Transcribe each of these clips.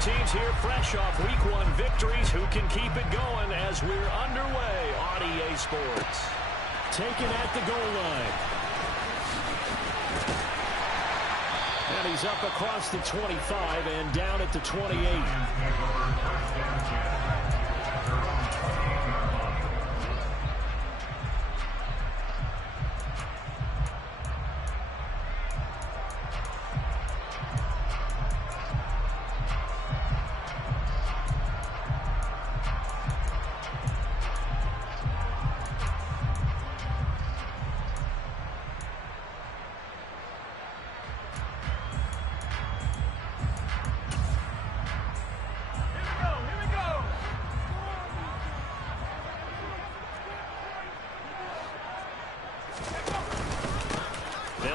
teams here fresh off Week 1 victories. Who can keep it going as we're underway on EA Sports? Taken at the goal line. And he's up across the 25 and down at the 28.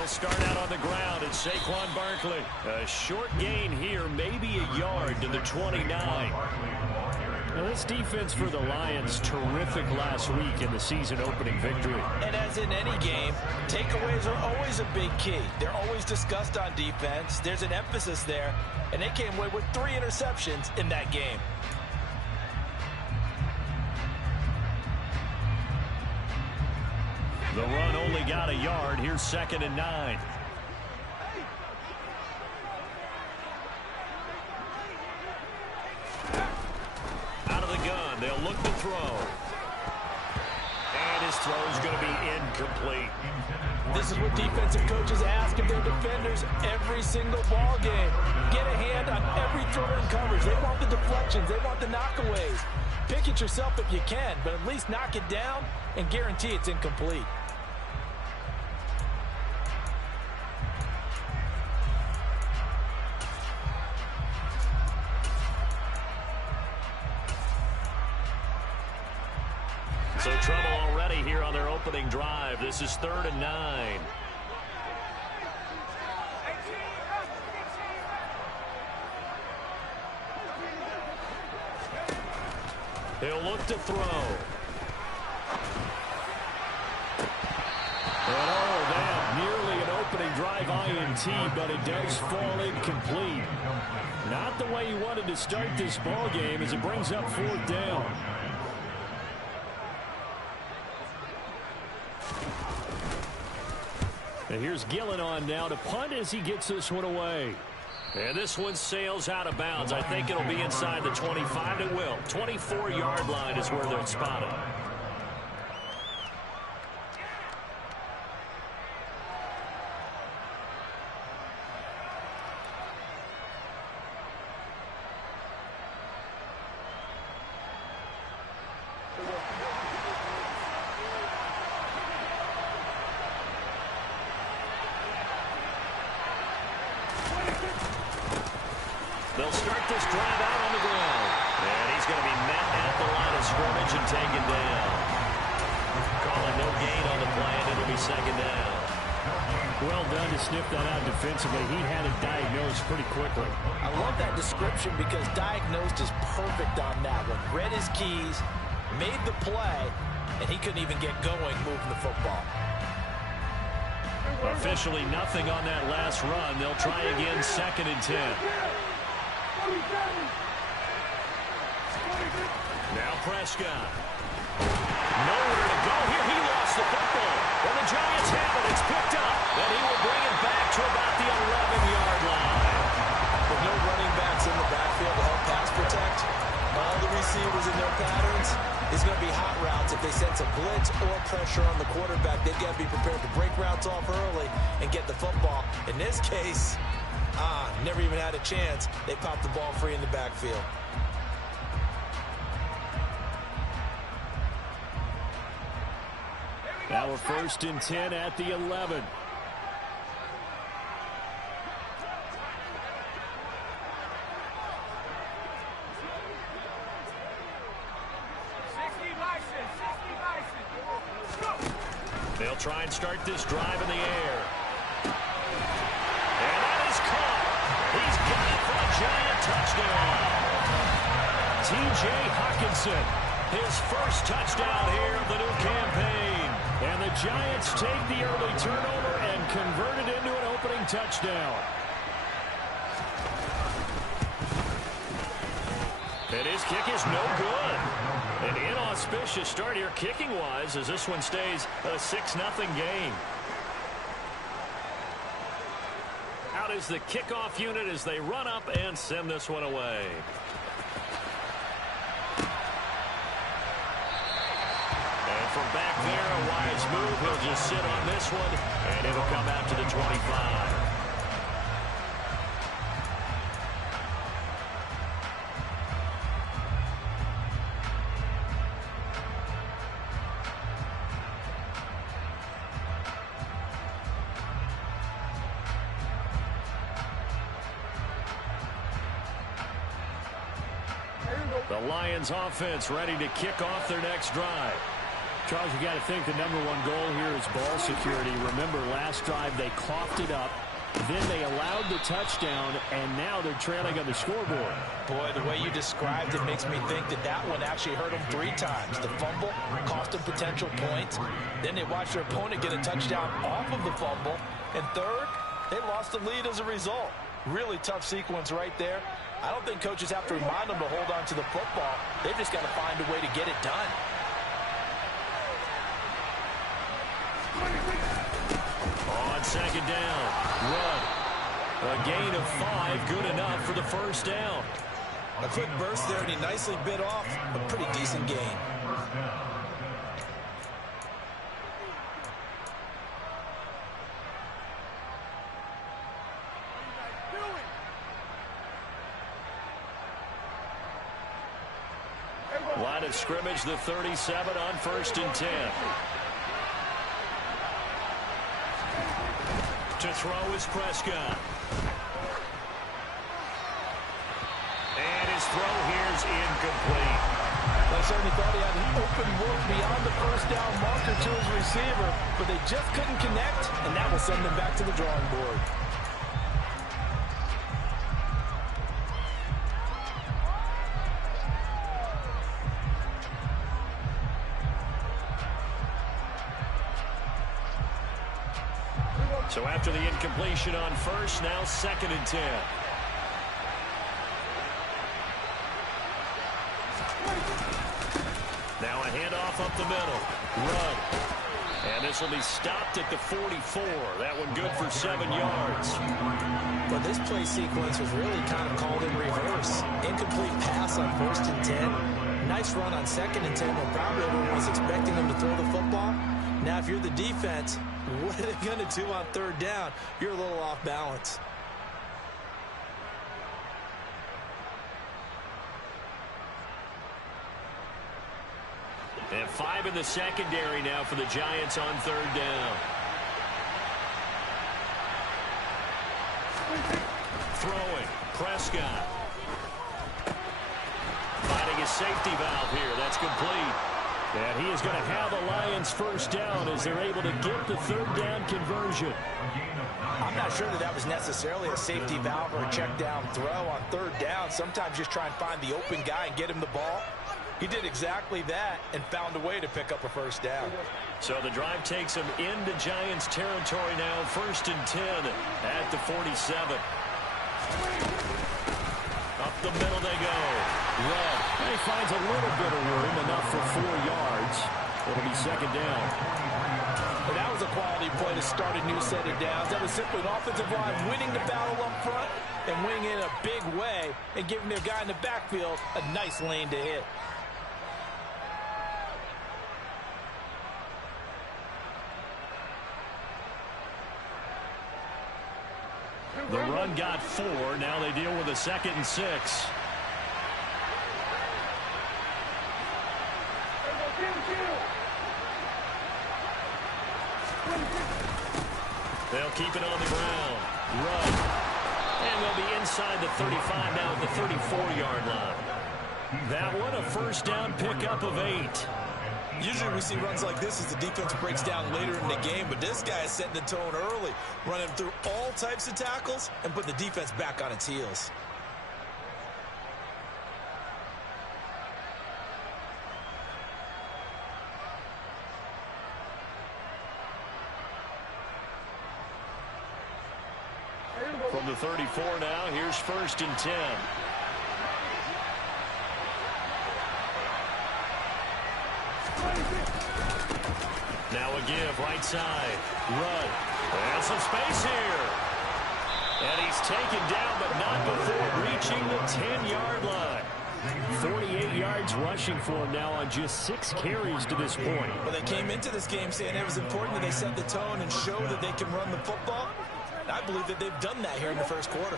Start out on the ground and Saquon Barkley. A short gain here, maybe a yard to the 29. Now this defense for the Lions, terrific last week in the season-opening victory. And as in any game, takeaways are always a big key. They're always discussed on defense. There's an emphasis there, and they came away with 3 interceptions in that game. The run only got a yard. Here's 2nd and 9. Out of the gun. They'll look to throw. And his throw is going to be incomplete. This is what defensive coaches ask of their defenders every single ball game. Get a hand on every throw in coverage. They want the deflections. They want the knockaways. Pick it yourself if you can, but at least knock it down and guarantee it's incomplete. So trouble already here on their opening drive. This is 3rd and 9. He'll look to throw. And oh, that nearly an opening drive INT, but it does fall incomplete. Not the way he wanted to start this ball game as it brings up 4th down. And here's Gillen on now to punt as he gets this one away. And this one sails out of bounds. I think it'll be inside the 25. It will. 24-yard line is where they'll spot it. They'll start this drive out on the ground. And he's going to be met at the line of scrimmage and taken down. Calling no gain on the play, and it'll be 2nd down. Well done to sniff that out defensively. He had it diagnosed pretty quickly. I love that description because diagnosed is perfect on that one. Read his keys, made the play, and he couldn't even get going moving the football. Officially nothing on that last run. They'll try again 2nd and 10. Now Prescott. Nowhere to go here. He lost the football. And the Giants have it. It's picked up. And he will bring it back to about the 11-yard line. With no running backs in the backfield to help pass protect, all the receivers in their patterns is going to be hot routes. If they sense a blitz or pressure on the quarterback, they've got to be prepared to break routes off early and get the football. In this case, never even had a chance. They popped the ball free in the backfield. Now we're 1st and 10 at the 11. They'll try and start this drive in the air. And that is caught. He's got it for a Giant touchdown. T.J. Hockenson, his first touchdown here of the new campaign. And the Giants take the early turnover and convert it into an opening touchdown. And his kick is no good. An inauspicious start here kicking-wise as this one stays a 6-0 game. Out is the kickoff unit as they run up and send this one away. And from back there, a wise move. He'll just sit on this one, and it'll come out to the 25. The Lions offense ready to kick off their next drive. Charles, you got to think the #1 goal here is ball security. Remember, last drive they coughed it up, then they allowed the touchdown, and now they're trailing on the scoreboard. Boy, the way you described it makes me think that that one actually hurt them 3 times. The fumble cost them potential points. Then they watched their opponent get a touchdown off of the fumble. And third, they lost the lead as a result. Really tough sequence right there. I don't think coaches have to remind them to hold on to the football. They've just got to find a way to get it done. On second down, run. A gain of 5, good enough for the first down. A quick burst there, and he nicely bit off a pretty decent gain. Line of scrimmage, the 37 on 1st and 10. To throw is Prescott. And his throw here's incomplete. They certainly thought he had an open look beyond the first down marker to his receiver, but they just couldn't connect, and that will send them back to the drawing board. So after the incompletion on 1st, now 2nd and 10. Now a handoff up the middle. Run. And this will be stopped at the 44. That one good for 7 yards. But this play sequence was really kind of called in reverse. Incomplete pass on 1st and 10. Nice run on 2nd and 10 when probably everyone was expecting them to throw the football. Now if you're the defense, what are they going to do on 3rd down? You're a little off balance. And 5 in the secondary now for the Giants on 3rd down. Throwing, Prescott. Finding a safety valve here. That's complete. And he is going to have a Lions first down as they're able to get the 3rd down conversion. I'm not sure that was necessarily a safety valve or a check down throw on 3rd down. Sometimes just try and find the open guy and get him the ball. He did exactly that and found a way to pick up a first down. So the drive takes him into Giants territory now. 1st and 10 at the 47. Up the middle they go. Run. And he finds a little bit of room, enough for 4 yards. It'll be 2nd down. But that was a quality play to start a new set of downs. That was simply an offensive line winning the battle up front and winning in a big way and giving their guy in the backfield a nice lane to hit. The run got 4. Now they deal with a 2nd and 6. They'll keep it on the ground. Run. And they'll be inside the 35 now at the 34-yard line. That one a first down pickup of 8. Usually we see runs like this as the defense breaks down later in the game, but this guy is setting the tone early, running through all types of tackles and put the defense back on its heels. From the 34 now, here's 1st and 10. Now a give, right side. Rudd. And some space here. And he's taken down, but not before reaching the 10-yard line. 48 yards rushing for him now on just 6 carries to this point. Well, they came into this game saying it was important that they set the tone and show that they can run the football. I believe that they've done that here in the first quarter.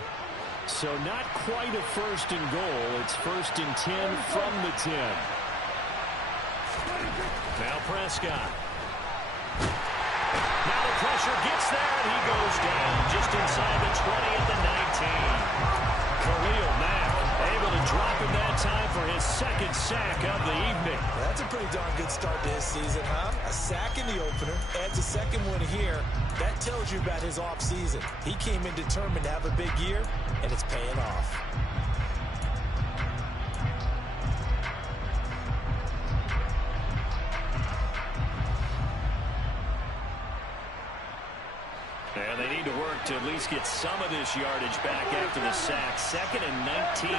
So not quite a first and goal. It's 1st and 10 from the 10. Now Prescott. Now the pressure gets there, and he goes down just inside the 20 at the 19. Khalil Mack able to drop him that time for his 2nd sack of the evening. That's a pretty darn good start to his season, huh? A sack in the opener, adds a 2nd one here. That tells you about his offseason. He came in determined to have a big year, and it's paying off. And they need to work to at least get some of this yardage back after the sack. 2nd and 19.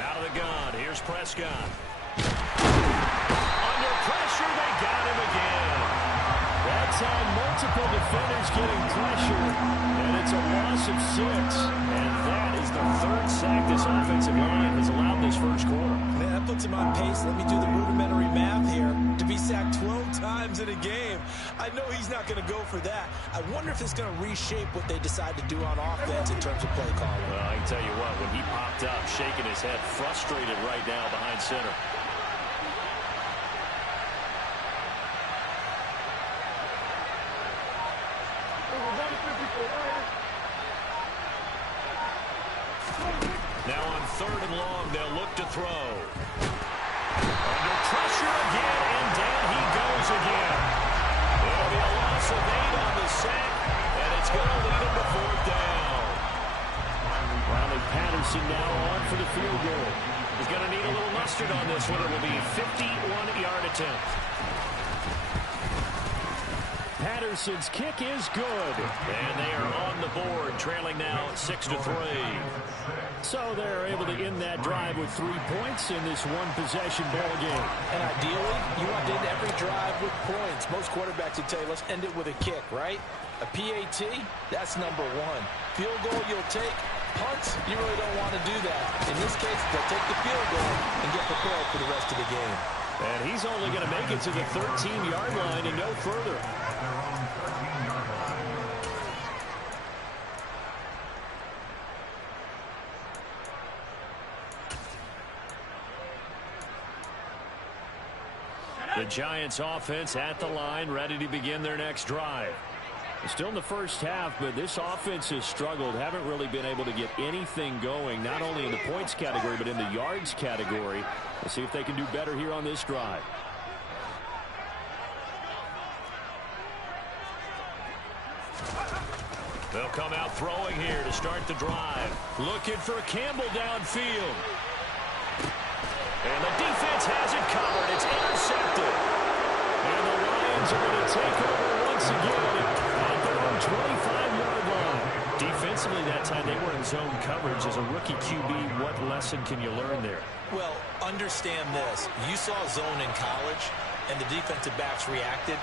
Out of the gun. Here's Prescott. Under pressure, they got him again. That time, multiple defenders getting pressure, and it's a loss of 6. And that is the 3rd sack this offensive line has allowed this first quarter. Man, that puts him on pace. Let me do the rudimentary math here. To be sacked 12 times in a game, I know he's not going to go for that. I wonder if it's going to reshape what they decide to do on offense in terms of play calling. Well, I can tell you what, when he popped up, shaking his head, frustrated right now behind center. Now on 3rd and long, they'll look to throw. Under pressure again, and down he goes again. It'll be a loss of 8 on the sack, and it's going to lead him to 4th down. Riley Patterson now on for the field goal. He's going to need a little mustard on this one. It will be a 51-yard attempt. Patterson's kick is good. And they are on the board, trailing now 6-3. So they're able to end that drive with 3 points in this one-possession ball game. And ideally, you want to end every drive with points. Most quarterbacks would tell you, let's end it with a kick, right? A PAT, that's number 1. Field goal you'll take. Punts, you really don't want to do that. In this case, they'll take the field goal and get prepared for the rest of the game. And he's only going to make it to the 13-yard line and no further. The Giants offense at the line, ready to begin their next drive. Still in the first half, but this offense has struggled. Haven't really been able to get anything going, not only in the points category, but in the yards category. We'll see if they can do better here on this drive. They'll come out throwing here to start the drive. Looking for Campbell downfield. And the defense has it covered. It's intercepted. And the Lions are going to take over once again at their own 25-yard line. Defensively that time, they were in zone coverage. As a rookie QB, what lesson can you learn there? Well, understand this. You saw zone in college, and the defensive backs reacted,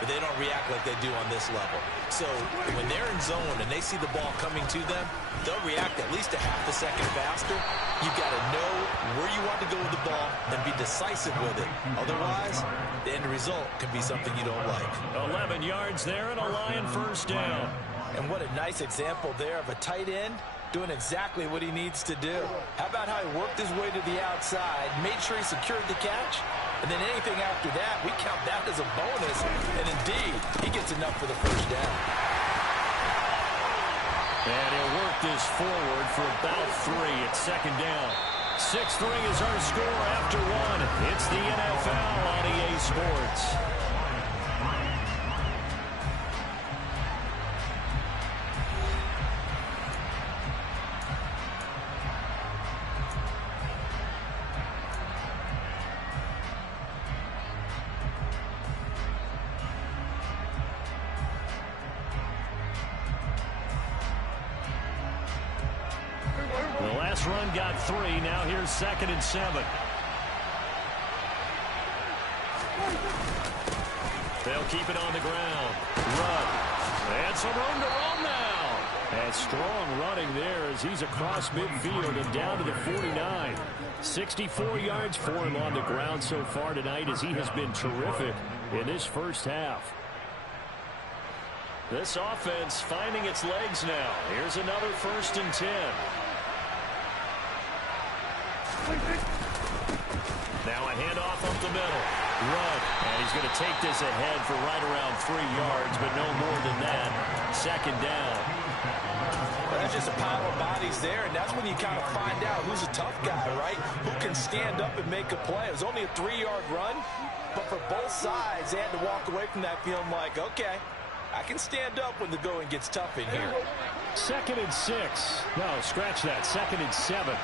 but they don't react like they do on this level. So when they're in zone and they see the ball coming to them, they'll react at least a half a second faster. You've got to know where you want to go with the ball and be decisive with it. Otherwise, the end result can be something you don't like. 11 yards there and a Lion first down. And what a nice example there of a tight end doing exactly what he needs to do. How about how he worked his way to the outside, made sure he secured the catch, and then anything after that, we count that as a bonus. And indeed, he gets enough for the first down. And he'll work this forward for about 3 at 2nd down. 6-3 is our score after 1. It's the NFL on EA Sports. Last run got 3. Now here's 2nd and 7. They'll keep it on the ground. Run. And some room to run now. And strong running there as he's across midfield and down to the 49. 64 yards for him on the ground so far tonight as he has been terrific in this first half. This offense finding its legs now. Here's another 1st and 10. Now a handoff up the middle. Run. And he's going to take this ahead for right around 3 yards, but no more than that. 2nd down. Well, that's just a pile of bodies there, and that's when you kind of find out who's a tough guy, right? Who can stand up and make a play. It was only a 3-yard run, but for both sides, they had to walk away from that feeling like, okay, I can stand up when the going gets tough in here. 2nd and 6. No, scratch that. 2nd and 7.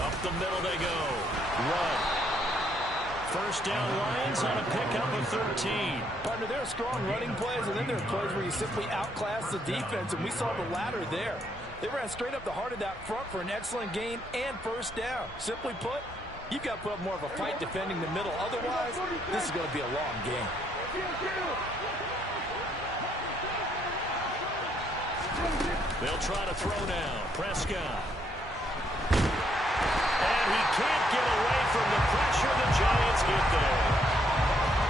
Up the middle they go. Run. 1st down Lions on a pickup of 13. Partner, there are strong running plays, and then there are plays where you simply outclass the defense, and we saw the latter there. They ran straight up the heart of that front for an excellent gain and 1st down. Simply put, you've got to put up more of a fight defending the middle. Otherwise, this is going to be a long game. They'll try to throw now. Prescott. And he can't get away from the pressure. The Giants get there.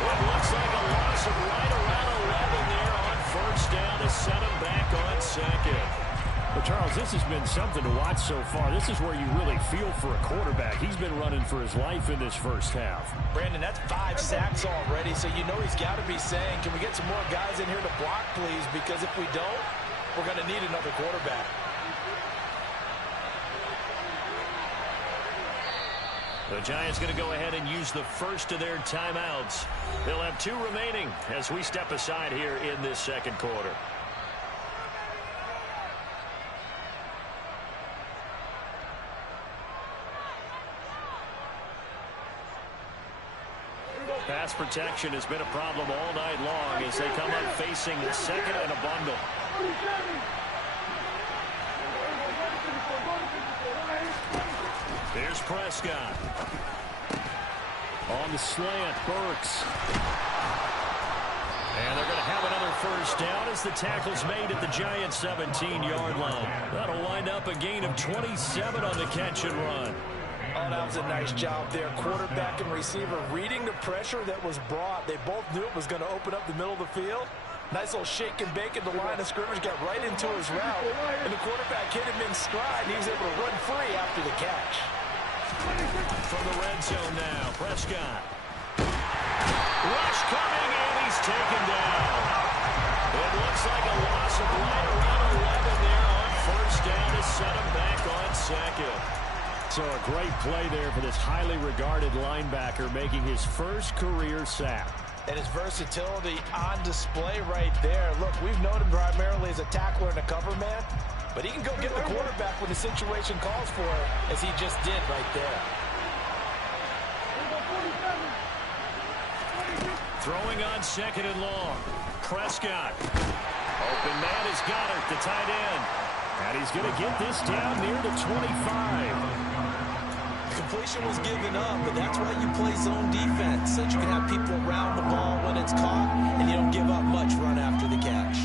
It looks like a loss of right around 11 there on 1st down to set him back on 2nd. But, Charles, this has been something to watch so far. This is where you really feel for a quarterback. He's been running for his life in this first half. Brandon, that's 5 sacks already, so you know he's got to be saying, can we get some more guys in here to block, please? Because if we don't, we're going to need another quarterback. The Giants going to go ahead and use the first of their timeouts. They'll have 2 remaining as we step aside here in this 2nd quarter. Pass protection has been a problem all night long as they come up facing 2nd and a bundle. Here's Prescott. On the slant, Burks. And they're going to have another 1st down as the tackle's made at the Giants' 17-yard line. That'll wind up a gain of 27 on the catch and run. Oh, that was a nice job there. Quarterback and receiver reading the pressure that was brought. They both knew it was going to open up the middle of the field. Nice little shake and bake at the line of scrimmage, got right into his route. And the quarterback hit him in stride, and he was able to run free after the catch. From the red zone now, Prescott. Rush coming, and he's taken down. It looks like a loss of right around 11 there on 1st down to set him back on 2nd. So a great play there for this highly regarded linebacker making his first career sack. And his versatility on display right there. Look, we've known him primarily as a tackler and a cover man, but he can go get the quarterback when the situation calls for it, as he just did right there. Throwing on 2nd and long. Prescott. Open man is Goddard, the tight end. And he's going to get this down near the 25. Completion was given up, but that's why you play zone defense, so that you can have people around the ball when it's caught, and you don't give up much run after the catch.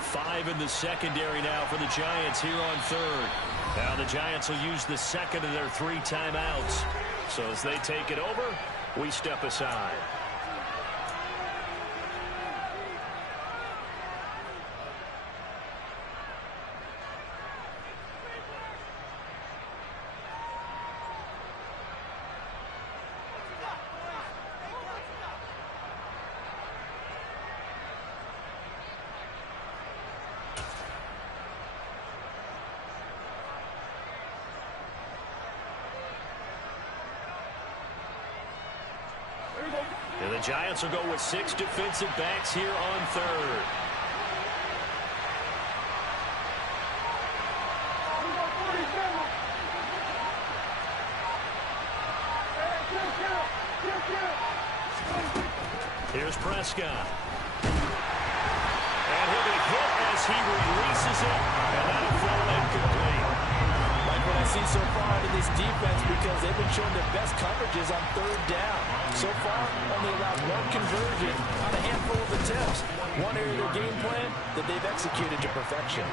Five in the secondary now for the Giants here on 3rd. Now the Giants will use the 2nd of their 3 timeouts. So as they take it over, we step aside. And the Giants will go with 6 defensive backs here on 3rd. Here's Prescott. And he'll be hit as he releases it, and that'll fall incomplete. Like what I see so far out of this defense, because they've been showing their best coverages on third down. So far, only allowed one conversion on a handful of attempts. One area of their game plan that they've executed to perfection.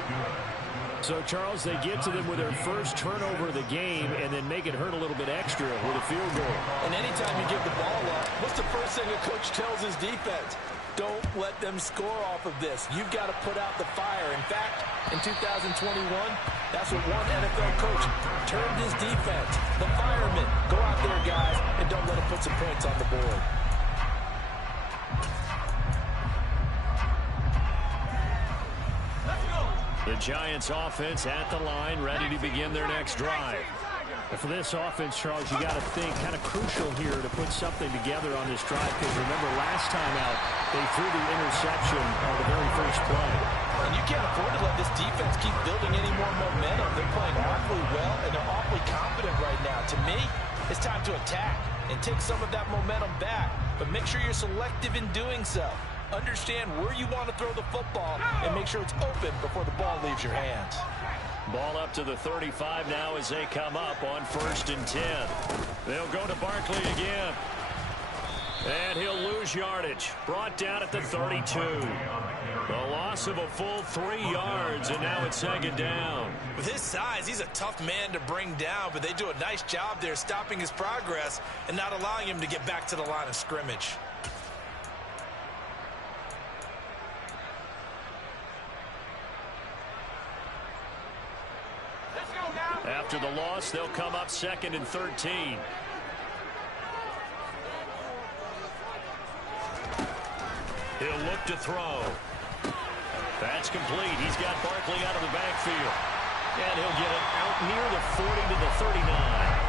So, Charles, they get to them with their first turnover of the game and then make it hurt a little bit extra with a field goal. And anytime you give the ball up, what's the first thing a coach tells his defense? Don't let them score off of this. You've got to put out the fire. In fact, in 2021, that's what one NFL coach termed his defense. The firemen. Go out there, guys, and don't let them put some points on the board. The Giants offense at the line, ready to begin their next drive. For this offense, Charles, you got to think kind of crucial here to put something together on this drive, because remember last time out they threw the interception on the very first play. And you can't afford to let this defense keep building any more momentum. They're playing awfully well, and they're awfully confident right now. To me, it's time to attack and take some of that momentum back, but make sure you're selective in doing so. Understand where you want to throw the football and make sure it's open before the ball leaves your hands. Ball up to the 35 now as they come up on 1st and 10. They'll go to Barkley again. And he'll lose yardage. Brought down at the 32. The loss of a full 3 yards, and now it's 2nd down. With his size, he's a tough man to bring down, but they do a nice job there stopping his progress and not allowing him to get back to the line of scrimmage. After the loss, they'll come up 2nd and 13. He'll look to throw. That's complete. He's got Barkley out of the backfield. And he'll get it out near the 40 to the 39.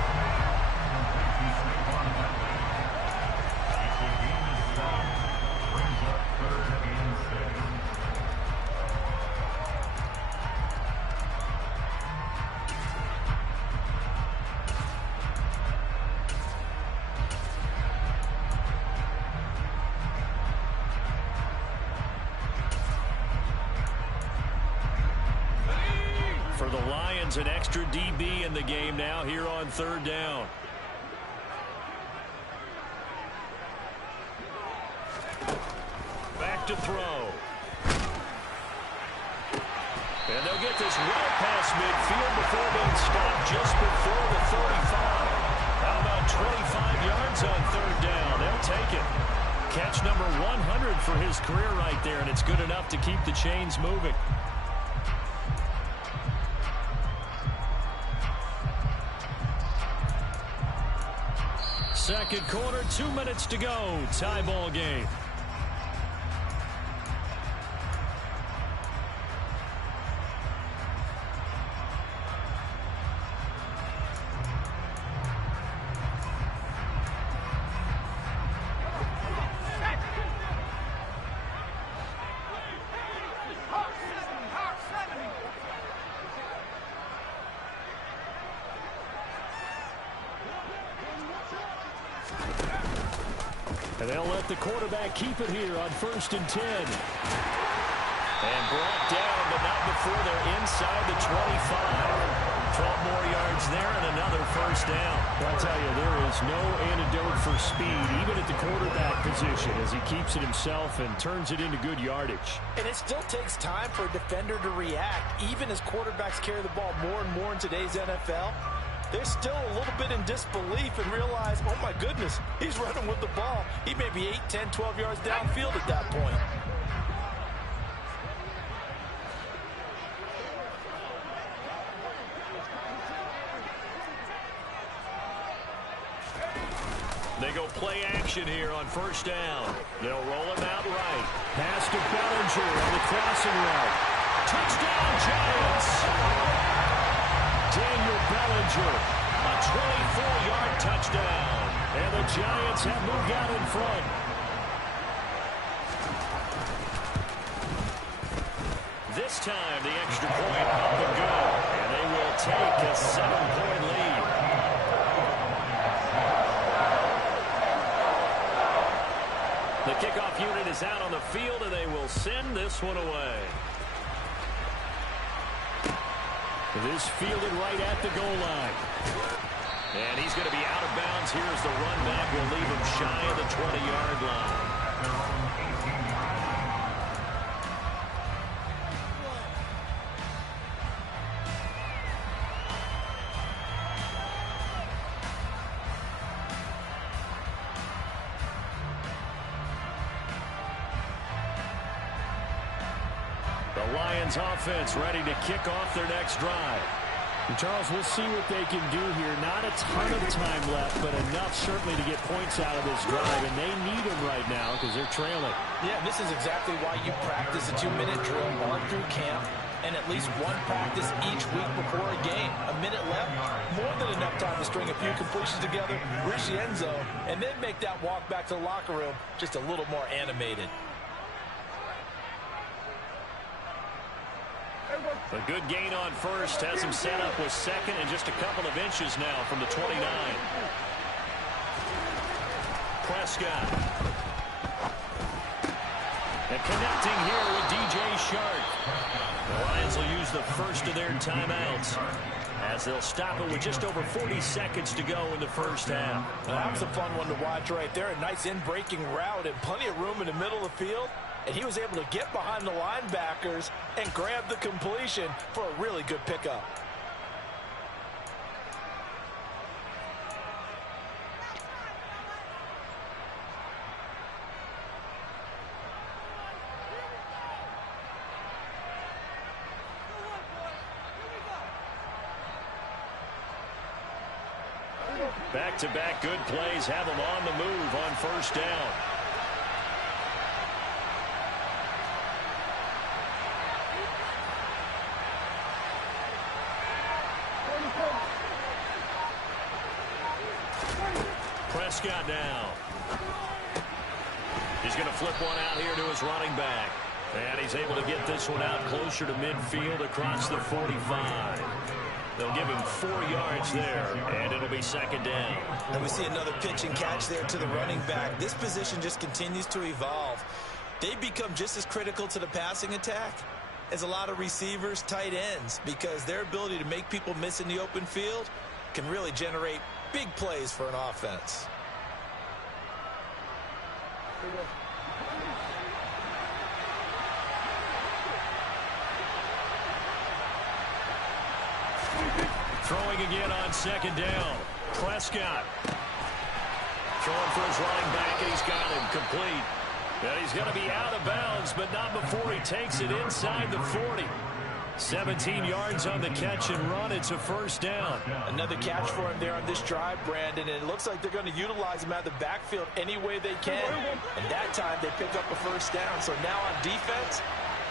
An extra DB in the game now here on 3rd down. Back to throw. And they'll get this well past midfield before being stopped just before the 35. How about 25 yards on 3rd down? They'll take it. Catch number 100 for his career right there, and it's good enough to keep the chains moving. Second quarter, 2 minutes to go. Tie ball game. And they'll let the quarterback keep it here on 1st and 10. And brought down, but not before they're inside the 25. 12 more yards there and another 1st down. Well, I'll tell you, there is no antidote for speed, even at the quarterback position, as he keeps it himself and turns it into good yardage. And it still takes time for a defender to react, even as quarterbacks carry the ball more and more in today's NFL. They're still a little bit in disbelief and realize, oh my goodness, he's running with the ball. He may be 8, 10, 12 yards downfield at that point. They go play action here on 1st down. They'll roll him out right. Pass to Bellinger on the crossing route. Touchdown, Giants! Daniel Bellinger, a 24-yard touchdown. And the Giants have moved out in front. This time, the extra point up and good. And they will take a 7-point lead. The kickoff unit is out on the field, and they will send this one away. This fielded right at the goal line. And he's going to be out of bounds. Here's the run back. Will leave him shy of the 20-yard line. The Lions offense ready to kick off their next drive. And Charles, we'll see what they can do here. Not a ton of time left, but enough certainly to get points out of this drive, and they need them right now because they're trailing. Yeah, this is exactly why you practice a 2-minute drill all through camp and at least one practice each week before a game. A minute left, more than enough time to string a few completions together, reach the end zone, and then make that walk back to the locker room just a little more animated. A good gain on first has him set up with second and just a couple of inches now from the 29. Prescott. And connecting here with DJ Shark. The Lions will use the first of their timeouts as they'll stop it with just over 40 seconds to go in the first half. Well, that was a fun one to watch right there. A nice in-breaking route and plenty of room in the middle of the field. And he was able to get behind the linebackers and grab the completion for a really good pickup. Back-to-back good plays have them on the move on first down. Prescott now. He's going to flip one out here to his running back. And he's able to get this one out closer to midfield across the 45. They'll give him 4 yards there, and it'll be second down. And we see another pitch and catch there to the running back. This position just continues to evolve. They become just as critical to the passing attack as a lot of receivers, tight ends, because their ability to make people miss in the open field can really generate big plays for an offense. Throwing again on second down. Prescott. Throwing for his running back, and he's got him complete. And he's going to be out of bounds, but not before he takes it inside the 40. 17 yards on the catch and run. It's a first down. Another catch for him there on this drive, Brandon, and it looks like they're going to utilize him out of the backfield any way they can. And that time they pick up a first down. So now on defense,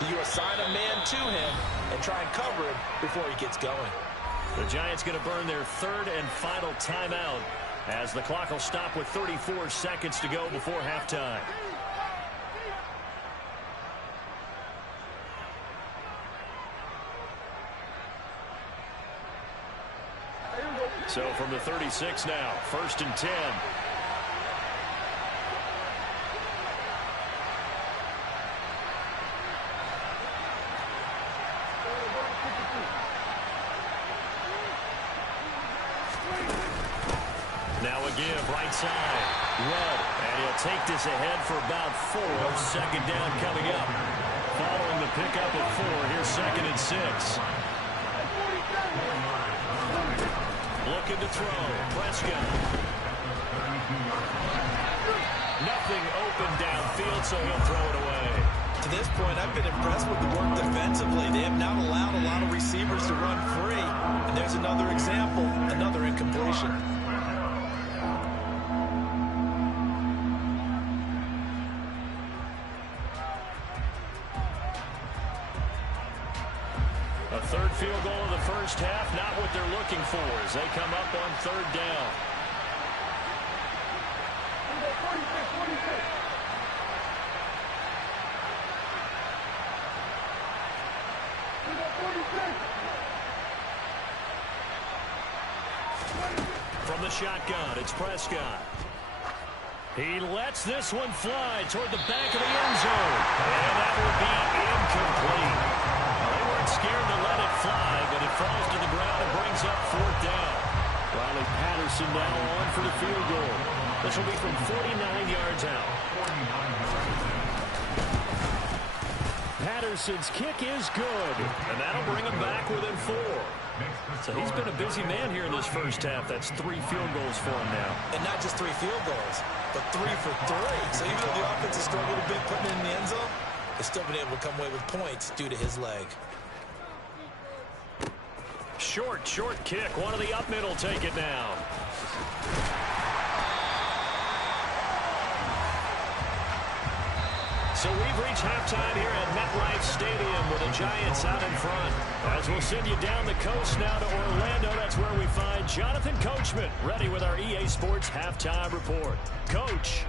you assign a man to him and try and cover him before he gets going. The Giants going to burn their third and final timeout as the clock will stop with 34 seconds to go before halftime. So from the 36 now, first and 10. Now a give, right side. Rudd, and he'll take this ahead for about 4. Second down coming up. Following the pickup of 4, here's second and 6. Looking to throw. Prescott. Nothing open downfield, so he'll throw it away. To this point, I've been impressed with the work defensively. They have not allowed a lot of receivers to run free. And there's another example, another incompletion. A third field goal of the first half, not what they're looking for as they come up on third down. From the shotgun, it's Prescott. He lets this one fly toward the back of the end zone. And that will be incomplete. They weren't scared to let it fly, but it falls to the ground and brings up 4th down. Riley Patterson now on for the field goal. This will be from 49 yards out. Patterson's kick is good, and that'll bring him back within 4. So he's been a busy man here in this first half. That's 3 field goals for him now. And not just 3 field goals, but 3 for 3. So even though the offense has struggled a bit putting it in the end zone, they've still been able to come away with points due to his leg. Short kick. One of the up middle take it now. So we've reached halftime here at MetLife Stadium with the Giants out in front. As we'll send you down the coast now to Orlando, that's where we find Jonathan Coachman ready with our EA Sports Halftime Report. Coach.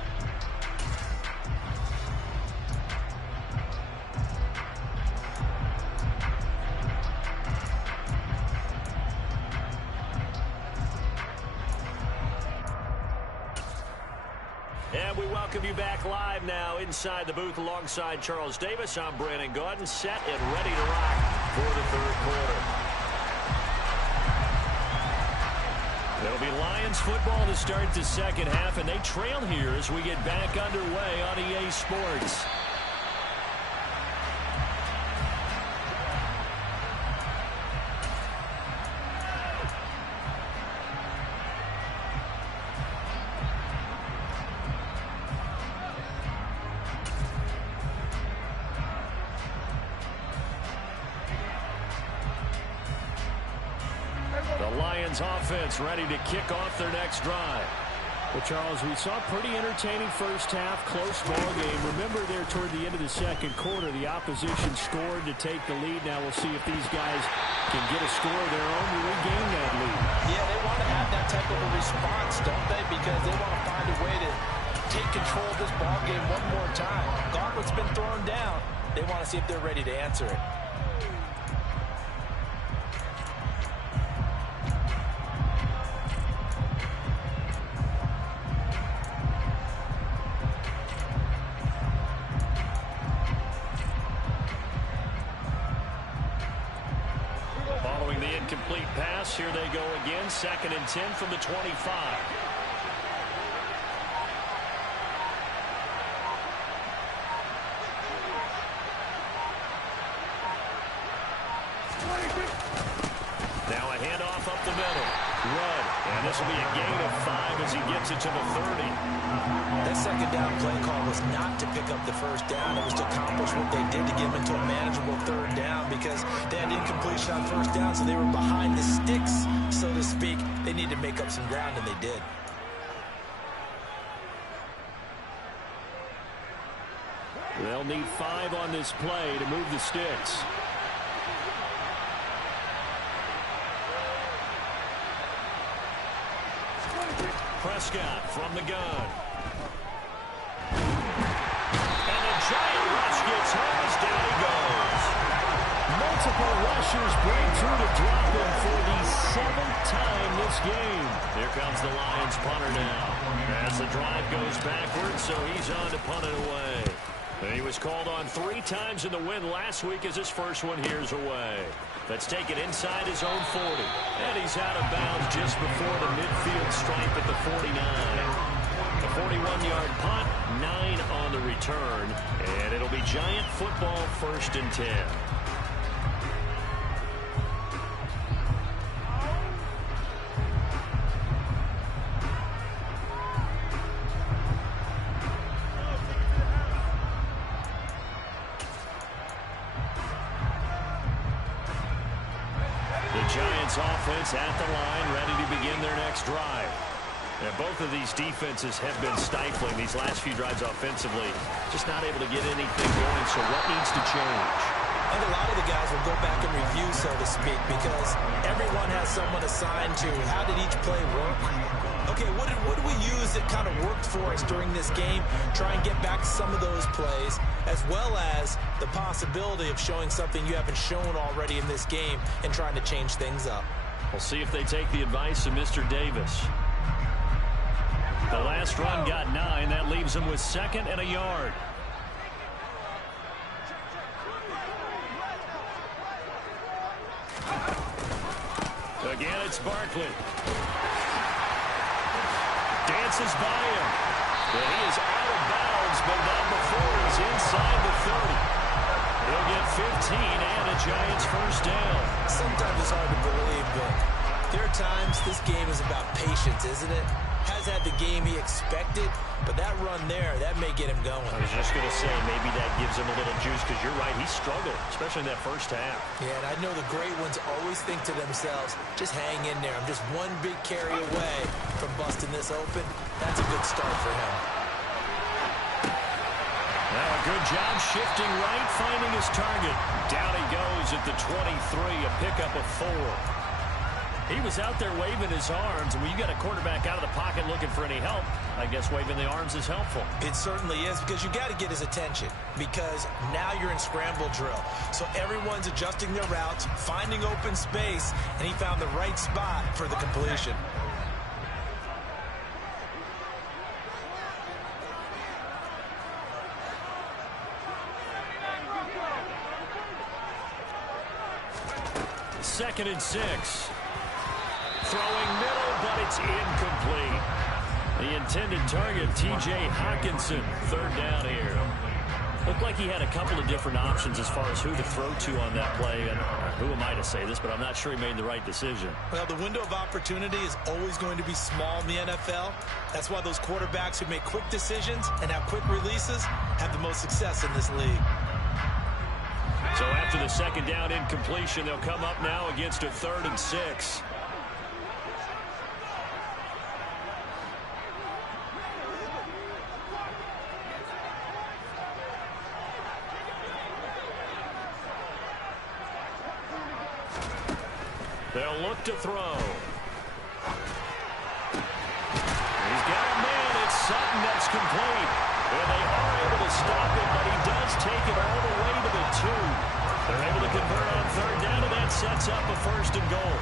And we welcome you back live now inside the booth alongside Charles Davis. I'm Brandon Gaudin, set and ready to rock for the 3rd quarter. It'll be Lions football to start the 2nd half, and they trail here as we get back underway on EA Sports. Offense ready to kick off their next drive. Well, Charles, we saw a pretty entertaining first half, close ball game. Remember there toward the end of the 2nd quarter, the opposition scored to take the lead. Now we'll see if these guys can get a score of their own to regain that lead. Yeah, they want to have that type of a response, don't they? Because they want to find a way to take control of this ball game one more time. Gauntlet's been thrown down. They want to see if they're ready to answer it. Incomplete pass. Here they go again. 2nd and 10 from the 25. Now a handoff up the middle. Rudd. And this will be a gain of 5 as he gets it to the 30. That 2nd down play call was not to pick up the 1st down. It was to accomplish what they did to get him into a manageable 3rd down because they had incompletion on 1st down, so they were behind the sticks, so to speak. They needed to make up some ground, and they did. They'll need 5 on this play to move the sticks. Prescott from the gun. And the giant rush gets hers. Down he goes. Multiple rushers break through to drop him for the 7th time this game. Here comes the Lions punter now. As the drive goes backwards, so he's on to punt it away. And he was called on 3 times in the win last week as his first one here's away. Let's take it inside his own 40. And he's out of bounds just before the midfield stripe at the 49. A 41-yard punt, 9 on the return. And it'll be Giant football 1st and 10. Offense at the line, ready to begin their next drive. And both of these defenses have been stifling these last few drives offensively. Just not able to get anything going, so what needs to change? I think a lot of the guys will go back and review, so to speak, because everyone has someone assigned to how did each play work. Okay, what did we use that kind of worked for us during this game? Try and get back some of those plays, as well as the possibility of showing something you haven't shown already in this game and trying to change things up. We'll see if they take the advice of Mr. Davis. The last run got 9. That leaves him with 2nd and a yard. Again, it's Barkley. Dances by him. But he is out of bounds, but not before he's inside the 30. He'll get 15 and a Giants first down. Sometimes it's hard to believe, but there are times this game is about patience, isn't it? Has had the game he expected, but that run there, that may get him going. I was just going to say, maybe that gives him a little juice, because you're right, he struggled, especially in that first half. Yeah, and I know the great ones always think to themselves, just hang in there. I'm just one big carry away from busting this open. That's a good start for him. Now a good job shifting right, finding his target. Down he goes at the 23, a pickup of 4. He was out there waving his arms, and when you got a quarterback out of the pocket looking for any help, I guess waving the arms is helpful. It certainly is, because you got to get his attention, because now you're in scramble drill. So everyone's adjusting their routes, finding open space, and he found the right spot for the completion. Second and 6. Throwing middle, but it's incomplete. The intended target, T.J. Hawkinson, 3rd down here. Looked like he had a couple of different options as far as who to throw to on that play. And who am I to say this, but I'm not sure he made the right decision. Well, the window of opportunity is always going to be small in the NFL. That's why those quarterbacks who make quick decisions and have quick releases have the most success in this league. So after the 2nd down incompletion, they'll come up now against a 3rd and 6. They'll look to throw. He's got a man. It's Sutton that's complete. And they are able to stop him, but he does take it all the way to the 2. They're able to convert on 3rd down, and that sets up a 1st and goal.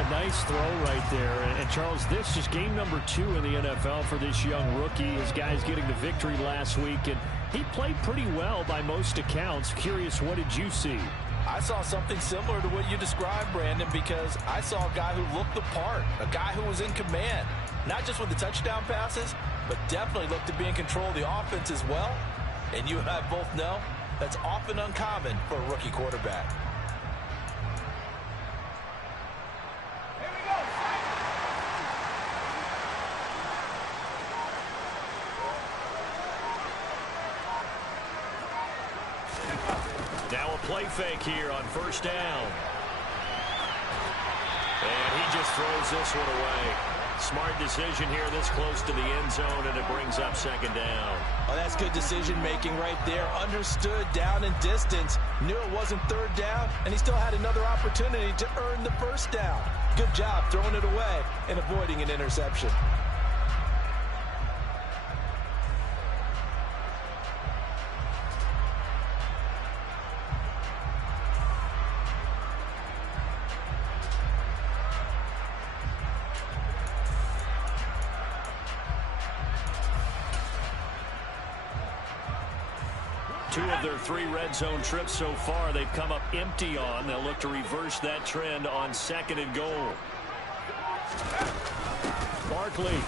A nice throw right there. And Charles, this is game number 2 in the NFL for this young rookie. His guys getting the victory last week, and he played pretty well by most accounts. Curious, what did you see? I saw something similar to what you described, Brandon, because I saw a guy who looked the part, a guy who was in command, not just with the touchdown passes, but definitely looked to be in control of the offense as well. And you and I both know that's often uncommon for a rookie quarterback. Now a play fake here on 1st down. And he just throws this one away. Smart decision here this close to the end zone, and it brings up 2nd down. Oh, that's good decision-making right there. Understood down and distance. Knew it wasn't 3rd down, and he still had another opportunity to earn the 1st down. Good job throwing it away and avoiding an interception. Two of their 3 red zone trips so far, they've come up empty on. They'll look to reverse that trend on 2nd and goal. Barkley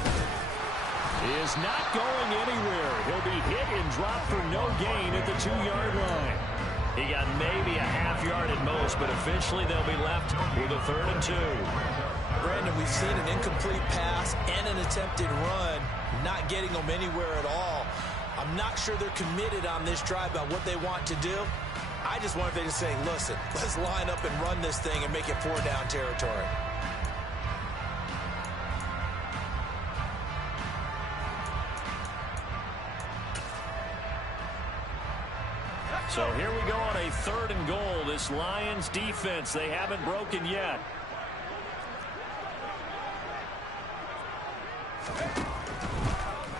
is not going anywhere. He'll be hit and dropped for no gain at the 2-yard line. He got maybe a half yard at most, but officially they'll be left with a 3rd and 2. Brandon, we've seen an incomplete pass and an attempted run, not getting them anywhere at all. I'm not sure they're committed on this drive about what they want to do. I just wonder if they just say, listen, let's line up and run this thing and make it 4-down territory. So here we go on a 3rd and goal. This Lions defense, they haven't broken yet.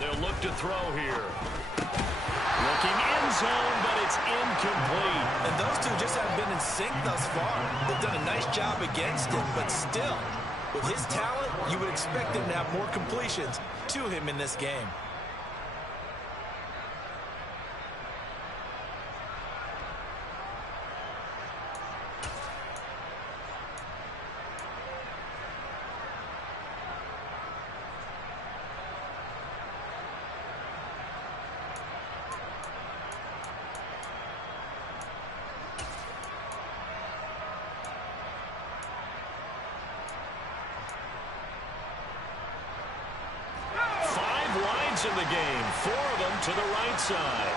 They'll look to throw here. Looking end zone, but it's incomplete. And those two just haven't been in sync thus far. They've done a nice job against him, but still, with his talent, you would expect him to have more completions to him in this game. In the game, 4 of them to the right side.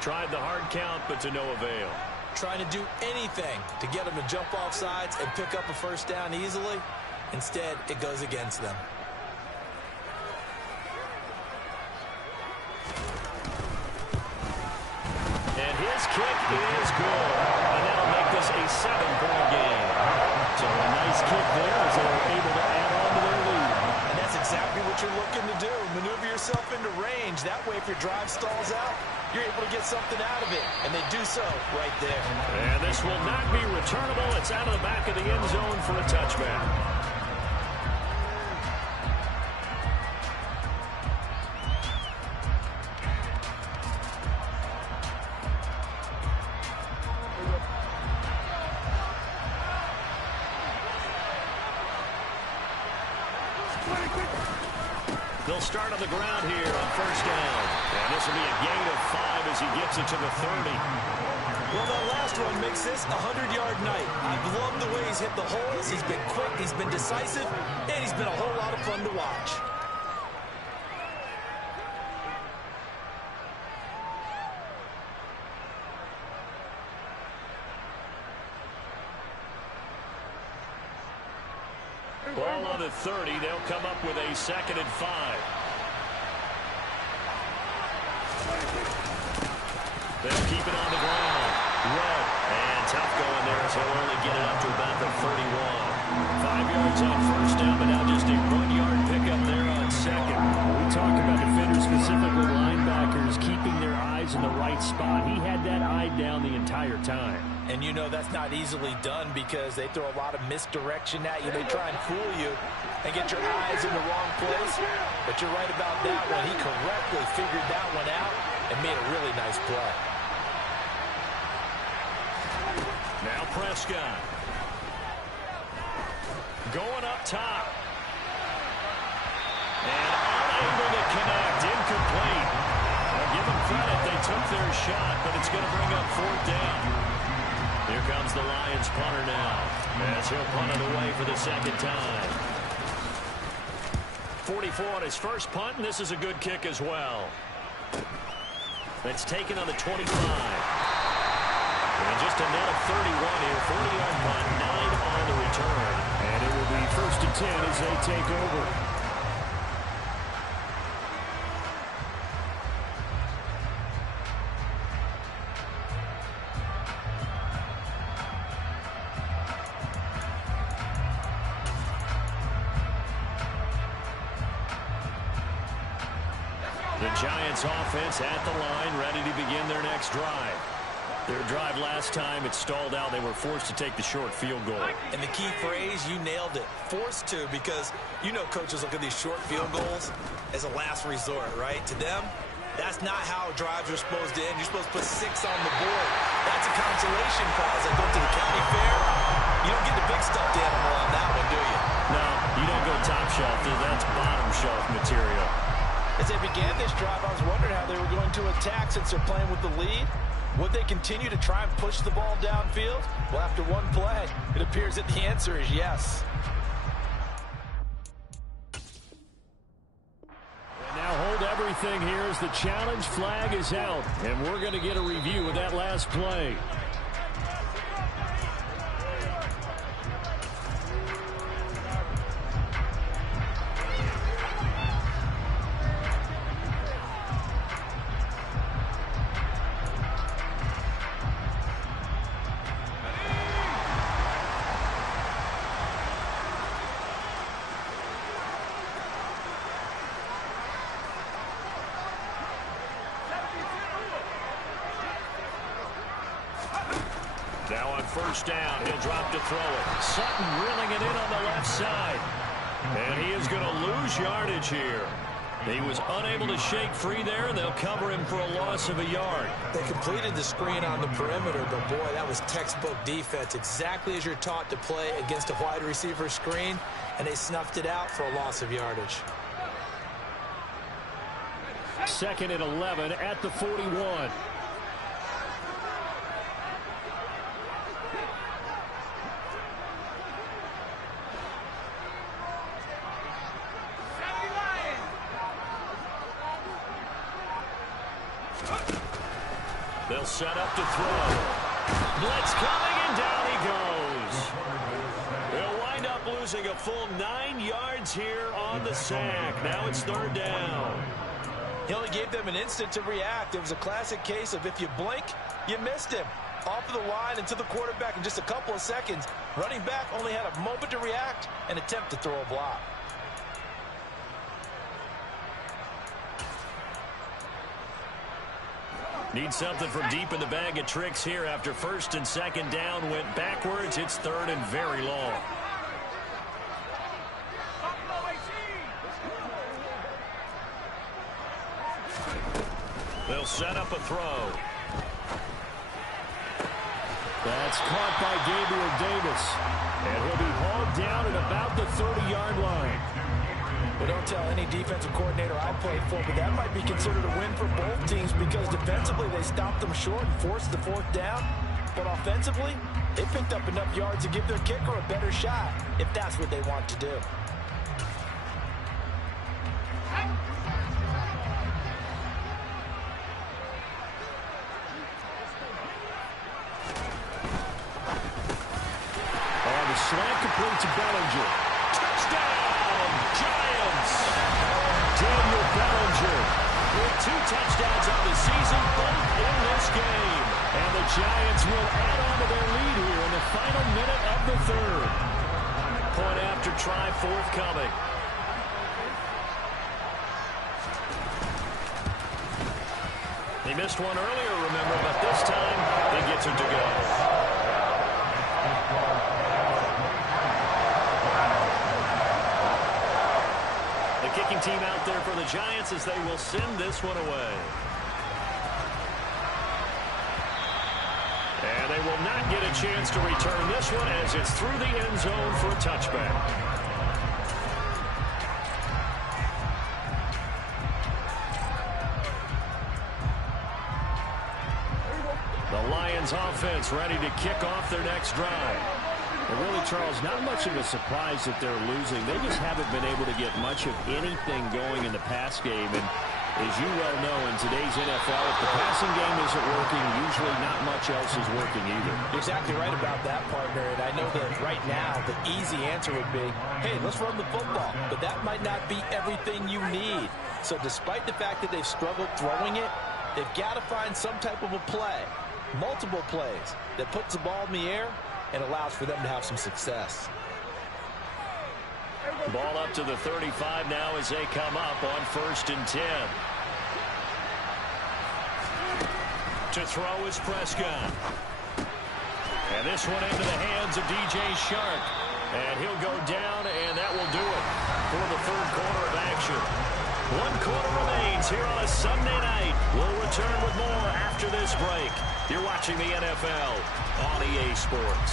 Tried the hard count, but to no avail. Trying to do anything to get them to jump off sides and pick up a first down easily. Instead, it goes against them. His kick is good, and that'll make this a 7-point game. So a nice kick there as they were able to add on to their lead. And that's exactly what you're looking to do. Maneuver yourself into range. That way, if your drive stalls out, you're able to get something out of it. And they do so right there. And this will not be returnable. It's out of the back of the end zone for a touchback. They'll start on the ground here on first down. And this will be a gain of 5 as he gets it to the 30. Well, that last one makes this a 100-yard night. I've loved the way he's hit the holes. He's been quick, he's been decisive, and he's been a whole lot of fun to watch. Ball on the 30. They'll come up with a 2nd and 5. They'll keep it on the ground. Red. And tough going there, so he'll only get it up to about the 31. 5 yards on first down, but now just a 1-yard pickup there on 2nd. We talk about defenders, specifically linebackers, keeping their eyes in the right spot. He had that eye down the entire time. And you know that's not easily done because they throw a lot of misdirection at you. They try and fool you and get your eyes in the wrong place. But you're right about that one. He correctly figured that one out and made a really nice play. Now Prescott. Going up top. And unable to connect. Incomplete. Well, give them credit. They took their shot, but it's going to bring up 4th down. Here comes the Lions punter now, as he'll punt it away for the 2nd time. 44 on his first punt, and this is a good kick as well. It's taken on the 25. And just a net of 31 here, 40-yard punt, 9 on the return. And it will be 1st and 10 as they take over. The Giants offense at the line, ready to begin their next drive. Their drive last time, it stalled out. They were forced to take the short field goal. And the key phrase, you nailed it. Forced to, because you know coaches look at these short field goals as a last resort, right? To them, that's not how drives are supposed to end. You're supposed to put 6 on the board. That's a consolation prize. Like going to the county fair, you don't get the big stuffed animal on that one, do you? No, you don't go top shelf. That's bottom shelf material. As they began this drive, I was wondering how they were going to attack since they're playing with the lead. Would they continue to try and push the ball downfield? Well, after one play, it appears that the answer is yes. And now hold everything here as the challenge flag is out. And we're going to get a review of that last play. Now on first down, he'll drop to throw it. Sutton reeling it in on the left side. And he is going to lose yardage here. He was unable to shake free there, and they'll cover him for a loss of a yard. They completed the screen on the perimeter, but boy, that was textbook defense. Exactly as you're taught to play against a wide receiver screen, and they snuffed it out for a loss of yardage. 2nd and 11 at the 41. They'll set up to throw. Blitz coming, and down he goes. They'll wind up losing a full 9 yards here on the sack. Now it's 3rd down. He only gave them an instant to react. It was a classic case of if you blink, you missed him. Off of the line and to the quarterback in just a couple of seconds. Running back only had a moment to react and attempt to throw a block. Need something from deep in the bag of tricks here after 1st and 2nd down went backwards. It's 3rd and very long. They'll set up a throw. That's caught by Gabriel Davis. And he'll be hauled down at about the 30-yard line. Well, don't tell any defensive coordinator I played for, but that might be considered a win for both teams because defensively they stopped them short and forced the 4th down. But offensively, they picked up enough yards to give their kicker a better shot if that's what they want to do. On the slant complete to Bellinger. Touchdown, Giants! Daniel Bellinger With 2 touchdowns on the season, both in this game. And the Giants will add on to their lead here in the final minute of the 3rd. Point after try forthcoming. He missed one earlier, remember, but this time he gets it to go. The kicking team out there for the Giants as they will send this one away. And they will not get a chance to return this one as it's through the end zone for a touchback. The Lions offense ready to kick off their next drive. And really, Charles, not much of a surprise that they're losing. They just haven't been able to get much of anything going in the pass game. And as you well know, in today's NFL, if the passing game isn't working, usually not much else is working either. You're exactly right about that, partner. And I know that right now the easy answer would be, hey, let's run the football. But that might not be everything you need. So despite the fact that they've struggled throwing it, they've got to find some type of a play, multiple plays, that puts the ball in the air and allows for them to have some success. Ball up to the 35 now as they come up on 1st and 10. To throw is Prescott. And this one into the hands of DJ Shark. And he'll go down, and that will do it for the 3rd quarter of action. 1 quarter remains here on a Sunday night. We'll return with more after this break. You're watching the NFL on EA Sports.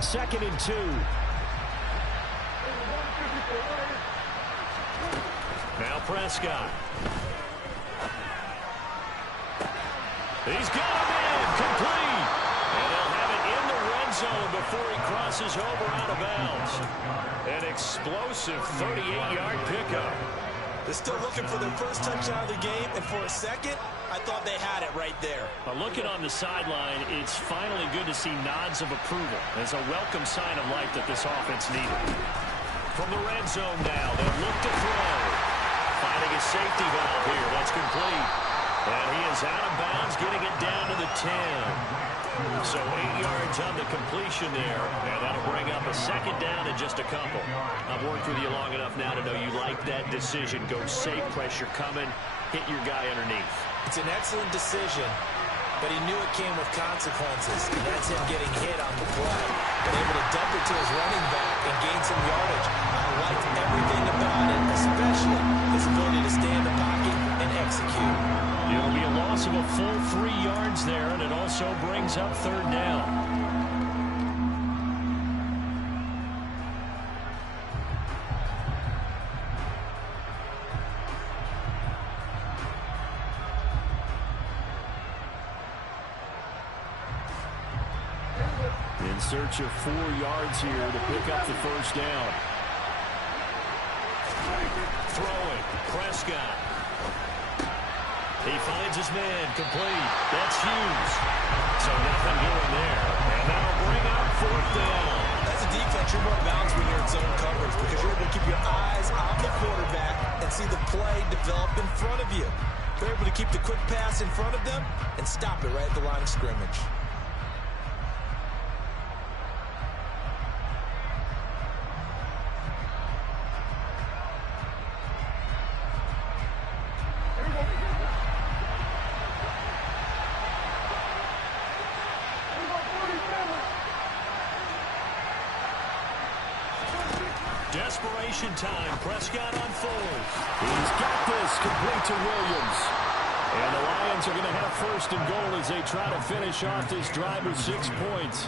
Second and 2. Now Prescott. He's got him in, complete. And they'll have it in the red zone before he crosses over out of bounds. An explosive 38-yard pickup. They're still looking for their first touchdown of the game, and for a second, I thought they had it right there. Looking on the sideline, it's finally good to see nods of approval. It's a welcome sign of life that this offense needed. From the red zone now, they'll look to throw. Finding a safety valve here. That's complete. And he is out of bounds, getting it down to the 10. So 8 yards on the completion there, and that'll bring up a second down and just a couple. I've worked with you long enough now to know you like that decision. Go safe, pressure coming, hit your guy underneath. It's an excellent decision, but he knew it came with consequences, and that's him getting hit on the play. But able to dump it to his running back and gain some yardage. I liked everything about it, especially his ability to stay in the pocket and execute. It'll be a loss of a full 3 yards there, and it also brings up third down. In search of 4 yards here to pick up the first down. Throwing, Prescott. He finds his man, complete. That's Hughes. So nothing doing there. And that'll bring up fourth down. As a defense, you're more balanced when you're in zone coverage because you're able to keep your eyes on the quarterback and see the play develop in front of you. You're able to keep the quick pass in front of them and stop it right at the line of scrimmage. Desperation time. Prescott on fourth. He's got this, complete to Williams. And the Lions are going to have first and goal as they try to finish off this drive with 6 points.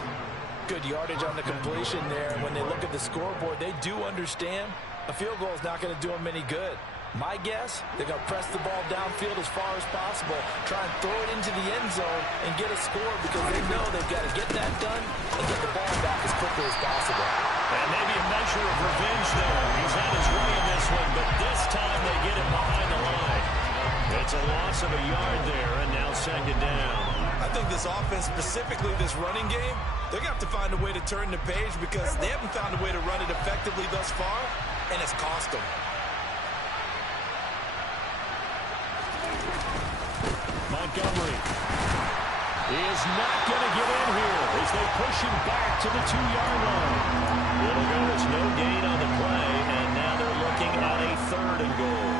Good yardage on the completion there. When they look at the scoreboard, they do understand a field goal is not going to do them any good. My guess, they're going to press the ball downfield as far as possible, try and throw it into the end zone and get a score because they know they've got to get that done and get the ball back as quickly as possible. And maybe a measure of revenge there. He's had his way in this one, but this time they get him behind the line. It's a loss of a yard there, and now second down. I think this offense, specifically this running game, they're going to have to find a way to turn the page because they haven't found a way to run it effectively thus far, and it's cost them. Montgomery is not going to get in here as they push him back to the 2-yard line. It'll go as no gain on the play, and now they're looking at a third and goal.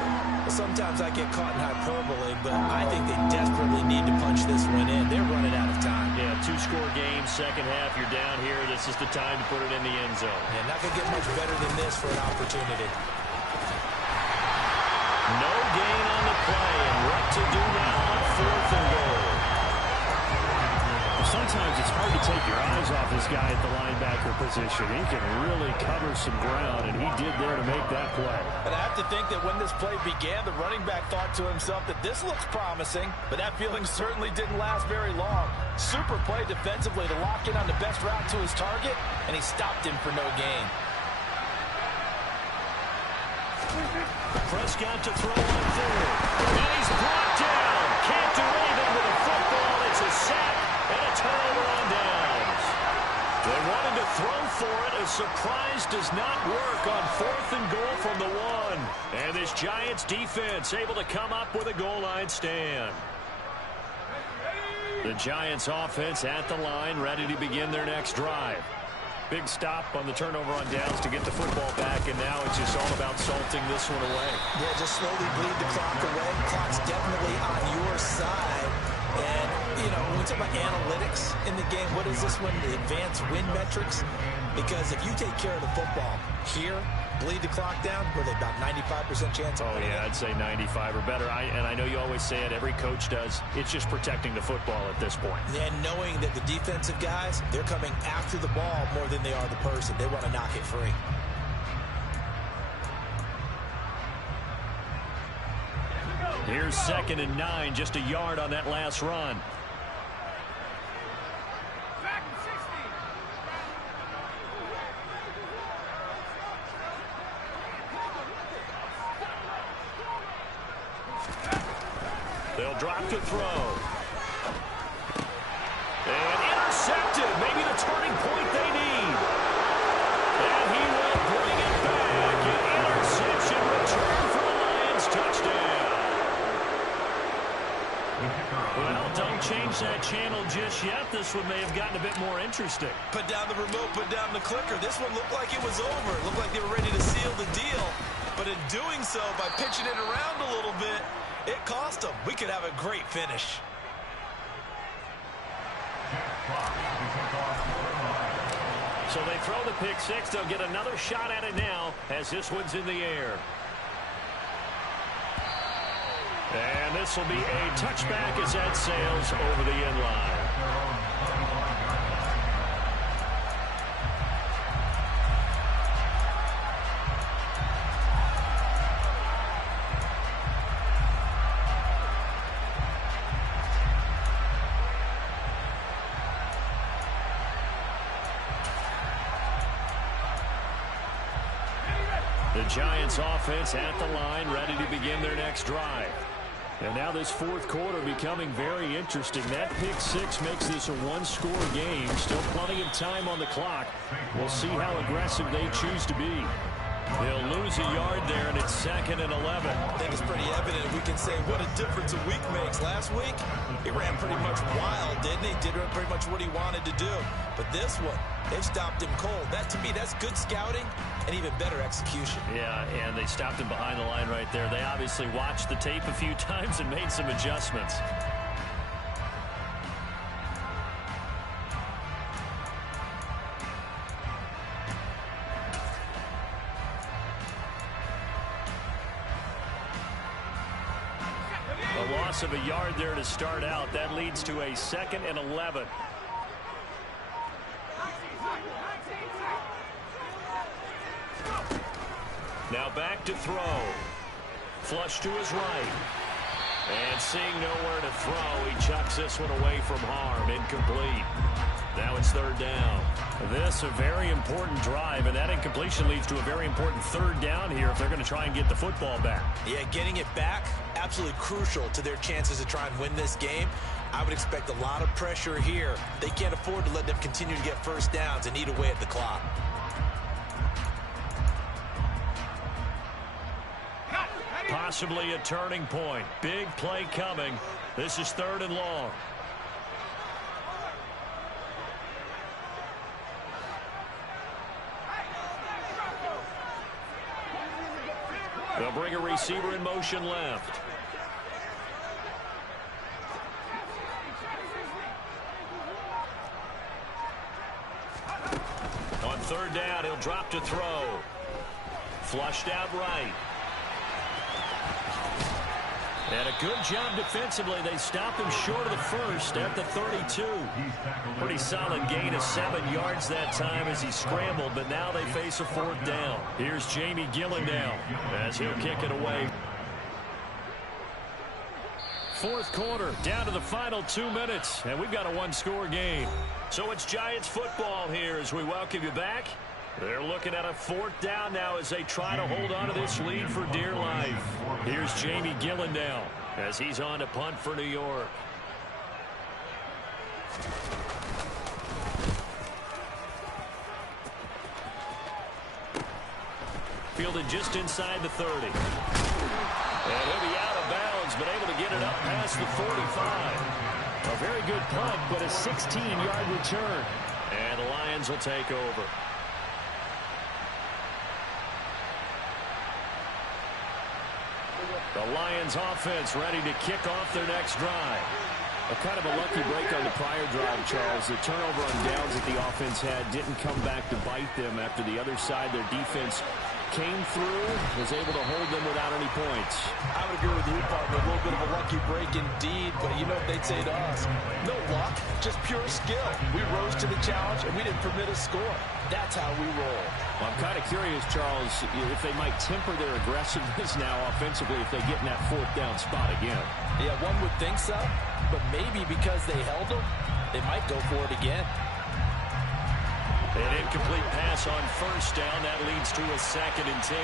Sometimes I get caught in hyperbole, but I think they desperately need to punch this one in. They're running out of time. Yeah, 2-score game, second half, you're down here. This is the time to put it in the end zone. And not going to get much better than this for an opportunity. No gain on the play, and what to do now on fourth and goal. Sometimes it's hard to take your eyes off this guy at the linebacker position. He can really cover some ground, and he did there to make that play. But I have to think that when this play began, the running back thought to himself that this looks promising, but that feeling certainly didn't last very long. Super play defensively to lock in on the best route to his target, and he stopped him for no gain. Prescott to throw on third. And he's brought down. Can't do anything with a football. It's a sack and a turnover on downs. They wanted to throw for it. A surprise does not work on fourth and goal from the 1. And this Giants defense able to come up with a goal line stand. The Giants offense at the line, ready to begin their next drive. Big stop on the turnover on downs to get the football back, and now it's just all about salting this one away. Yeah, just slowly bleed the clock away. Clock's definitely on your side. And, you know, when we talk about analytics in the game, what is this one? The advanced win metrics? Because if you take care of the football here, bleed the clock down, were they about 95% chance? Oh, yeah, I'd say 95 or better. And I know you always say it, every coach does. It's just protecting the football at this point. And knowing that the defensive guys, they're coming after the ball more than they are the person. They want to knock it free. Here's 2nd and 9, just a yard on that last run. They'll drop to throw. And intercepted. Maybe the turning point they need. And he will bring it back. An interception return for the Lions. Touchdown. Well, don't change that channel just finish yet. This one may have gotten a bit more interesting. Put down the remote, put down the clicker. This one looked like it was over. It looked like they were ready to seal the deal. But in doing so, by pitching it around a little bit, it cost them. We could have a great finish. So they throw the pick six. They'll get another shot at it now as this one's in the air. And this will be a touchback as that sails over the end line. The Giants offense at the line, ready to begin their next drive. And now this fourth quarter becoming very interesting. That pick six makes this a one-score game. Still plenty of time on the clock. We'll see how aggressive they choose to be. They'll lose a yard there, and it's 2nd and 11. I think it's pretty evident. We can say what a difference a week makes. Last week, he ran pretty much wild, didn't he? Did pretty much what he wanted to do. But this one, they've stopped him cold. That, to me, that's good scouting and even better execution. Yeah, and they stopped him behind the line right there. They obviously watched the tape a few times and made some adjustments. A loss of a yard there to start out. That leads to a 2nd and 11. Now back to throw. Flush to his right. And seeing nowhere to throw, he chucks this one away from harm. Incomplete. Now it's 3rd down. This a very important drive, and that incompletion leads to a very important 3rd down here if they're going to try and get the football back. Yeah, getting it back, absolutely crucial to their chances to try and win this game. I would expect a lot of pressure here. They can't afford to let them continue to get first downs and eat away at the clock. Possibly a turning point. Big play coming. This is 3rd and long. They'll bring a receiver in motion left. On 3rd down, he'll drop to throw. Flushed out right. And a good job defensively. They stopped him short of the first at the 32. Pretty solid gain of 7 yards that time as he scrambled, but now they face a 4th down. Here's Jamie Gillen now as he'll kick it away. 4th quarter, down to the final 2 minutes, and we've got a one-score game. So it's Giants football here as we welcome you back. They're looking at a 4th down now as they try to hold on to this lead for dear life. Here's Jamie Gillen now as he's on to punt for New York. Fielded just inside the 30. And he'll be out of bounds, but able to get it up past the 45. A very good punt, but a 16-yard return. And the Lions will take over. The Lions offense ready to kick off their next drive. A kind of a lucky break on the prior drive, Charles. The turnover on downs that the offense had didn't come back to bite them after the other side. Their defense came through, was able to hold them without any points. I would agree with you, partner. A little bit of a lucky break indeed, but you know what they'd say to us? No luck, just pure skill. We rose to the challenge, and we didn't permit a score. That's how we roll. Well, I'm kind of curious, Charles, if they might temper their aggressiveness now offensively if they get in that 4th down spot again. Yeah, one would think so, but maybe because they held them, they might go for it again. An incomplete pass on 1st down. That leads to a 2nd and 10.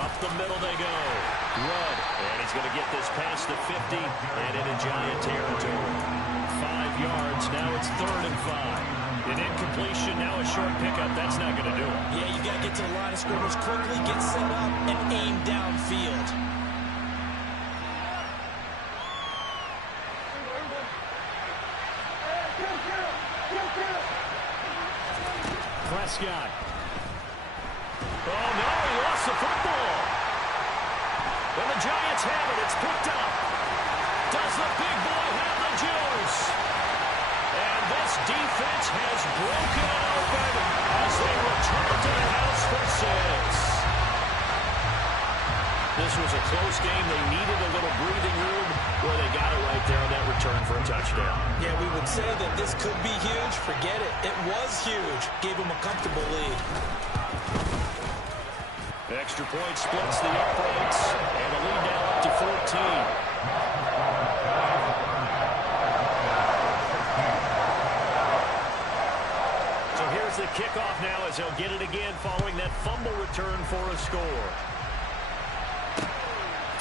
Up the middle they go. Rudd. And he's going to get this past the 50 and into Giant territory. 5 yards. Now it's 3rd and 5. An incompletion. Now a short pickup. That's not going to do it. Yeah, you got to get to the line of scrimmage quickly, get set up, and aim downfield. mascot. Oh, no, he lost the football. And the Giants have it. It's picked up. Does the big boy have the juice? And this defense has broken it open as they return to the house for 6. This was a close game. They needed a little breathing room where they got it right there on that return for a touchdown. Yeah, we would say that this could be huge. Forget it. It was huge. Gave them a comfortable lead. Extra point splits the uprights, and the lead now up to 14. So here's the kickoff now as he'll get it again following that fumble return for a score.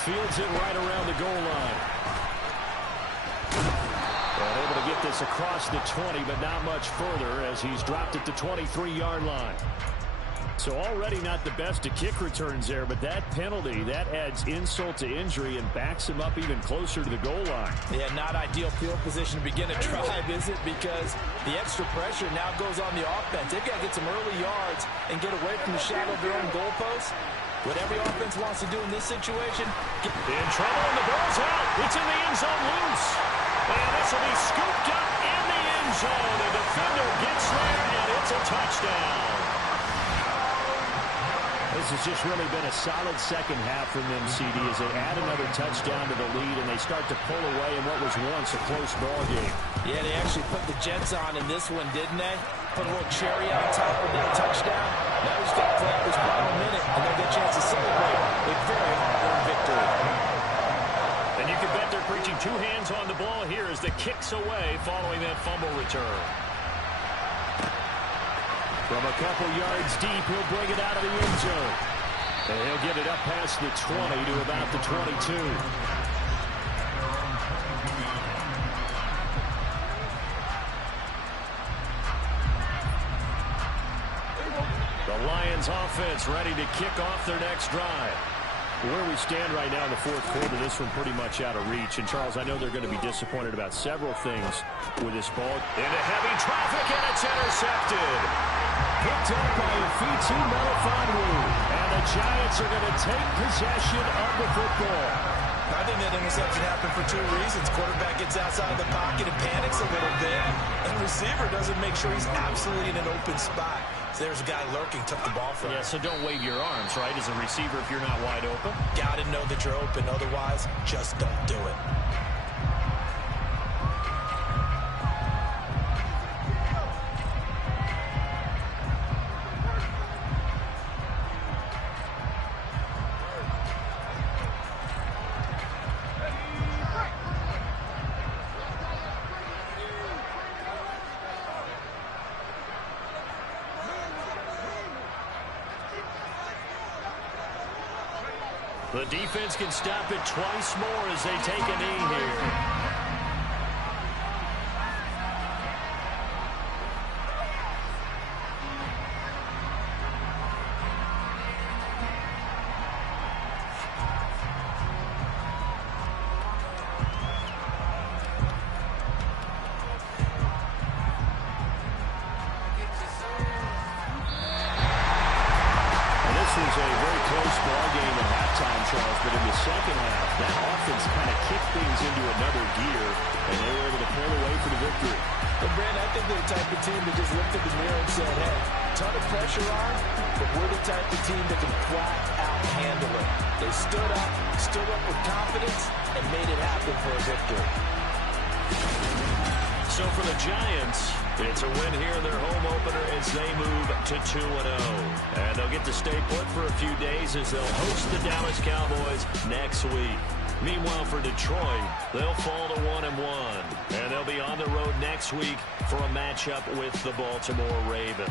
Fields it right around the goal line. And able to get this across the 20, but not much further as he's dropped it to 23-yard line. So already not the best of kick returns there, but that penalty, that adds insult to injury and backs him up even closer to the goal line. Yeah, not ideal field position to begin a drive, is it? Because the extra pressure now goes on the offense. They've got to get some early yards and get away from the shadow of their own goalpost. What every offense wants to do in this situation, get in trouble, and the ball's out. It's in the end zone loose. And this will be scooped up in the end zone. The defender gets there, and it's a touchdown. This has just really been a solid second half from them, CD, as they add another touchdown to the lead, and they start to pull away in what was once a close ball game. Yeah, they actually put the Jets on in this one, didn't they? Put a little cherry on top of that touchdown. Now he's got to play up this final minute, and they'll get a chance to celebrate a very hard-earned victory. And you can bet they're preaching two hands on the ball here as the kick's away following that fumble return. From a couple yards deep, he'll bring it out of the end zone. And he'll get it up past the 20 to about the 22. The Lions offense ready to kick off their next drive. Where we stand right now in the fourth quarter, this one pretty much out of reach. And, Charles, I know they're going to be disappointed about several things with this ball. Into heavy traffic, and it's intercepted. Picked up by Fitu Melifonwu. And the Giants are going to take possession of the football. I think that interception happened for two reasons. Quarterback gets outside of the pocket and panics a little bit. And the receiver doesn't make sure he's absolutely in an open spot. So there's a guy lurking, took the ball from him. Yeah, so don't wave your arms, right, as a receiver if you're not wide open. Got to know that you're open. Otherwise, just don't do it. The defense can stop it twice more as they take a knee here. Stood up with confidence and made it happen for a victory. So for the Giants, it's a win here in their home opener as they move to 2-0. And they'll get to stay put for a few days as they'll host the Dallas Cowboys next week. Meanwhile, for Detroit, they'll fall to 1-1. And they'll be on the road next week for a matchup with the Baltimore Ravens.